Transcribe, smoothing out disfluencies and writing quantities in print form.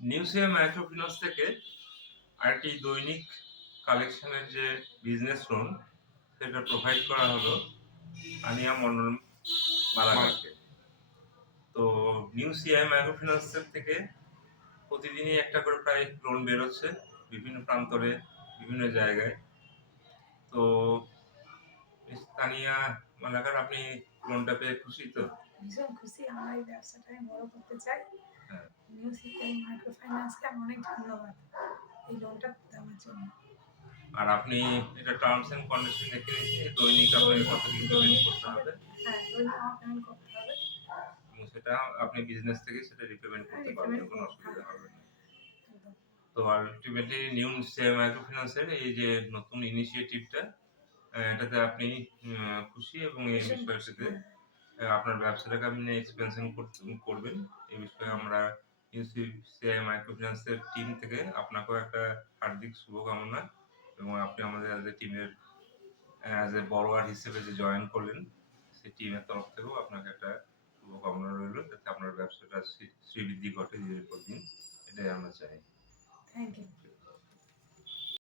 নিউসিয়া microfinance থেকে আরেকটি দৈনিক কালেকশনের যে বিজনেস লোন সেটা প্রোভাইড করা হলো আনিয়া মন্ডল বালাঘাটকে। তো নিউ সিআই মাইক্রোফিন্যান্সের থেকে প্রতিদিনই একটা করে প্রায় লোন বেরোচ্ছে বিভিন্ন প্রান্তরে, বিভিন্ন জায়গায়। তো তানিয়া মালাকার, আপনি লোনটা পেয়ে খুশি তো? ভীষণ খুশি। আমার এই ব্যবসাটা আমি বড় করতে চাই। হ্যাঁ। নিউ সিটি মাইক্রো ফাইন্যান্সকে আমি অনেক ধন্যবাদ এই লোনটা দেওয়ার জন্য। আর আপনি এটা টার্মস এন্ড কন্ডিশন দেখে নিয়েছেন, দৈনিক আপনাকে কত টাকা পেমেন্ট করতে হবে। হ্যাঁ, দৈনিক আমার পেমেন্ট করতে হবে এবং সেটা আপনি বিজনেস থেকে সেটা রিপেমেন্ট করতে পারবেন, কোনো অসুবিধা হবে না। একদম। তো আলটিমেটলি নিউ মাইক্রোফিন্যান্সের এই যে নতুন ইনিশিয়েটিভটা, এটাতে আপনি খুশি এবং এই ভীষণ খুশি, বিষয়টাতে হ্যাঁ। আপনার ব্যবসাটাকে আপনি এক্সপেনশন করবেন। এই বিষয়ে আমরা ইউসিআই মাইক্রোফিন্যান্সের টিম থেকে আপনাকেও একটা হার্দিক শুভকামনা, এবং আপনি আমাদের অ্যাজ এ টিমের অ্যাজ এ বড়োয়ার হিসেবে যে জয়েন করলেন, সেই টিমের তরফ থেকেও আপনাকে একটা শুভকামনা রইল, যাতে আপনার ব্যবসাটা শ্রীবৃদ্ধি ঘটে দিনের পর দিন। এটাই আমরা চাই। Thank you.